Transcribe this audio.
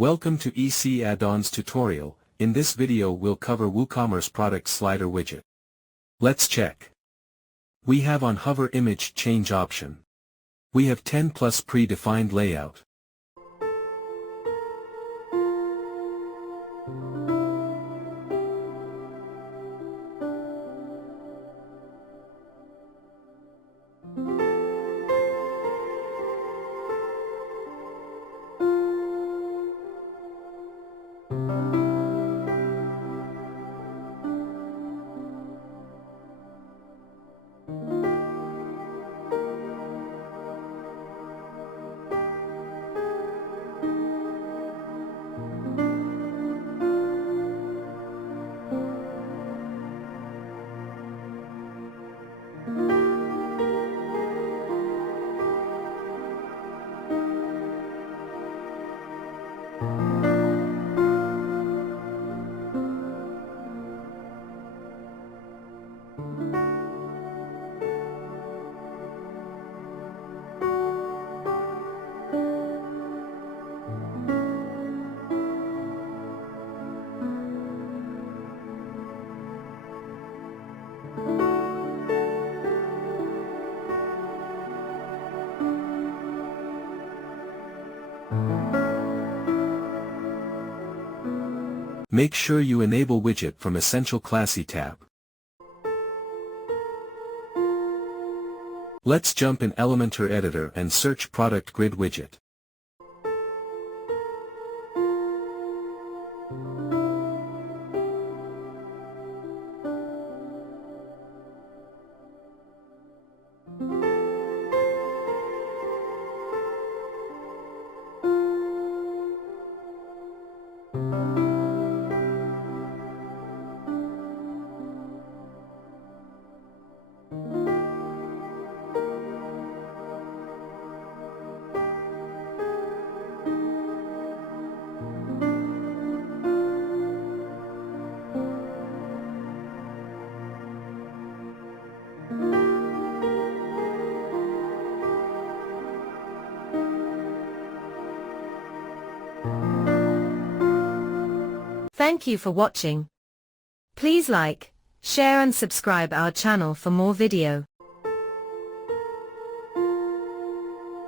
Welcome to EC Addons tutorial. In this video we'll cover WooCommerce product slider widget. Let's check. We have on hover image change option. We have 10 plus predefined layout. Make sure you enable Widget from Essential Classy tab. Let's jump in Elementor editor and search Product Grid Widget. Thank you for watching. Please like, share and subscribe our channel for more video.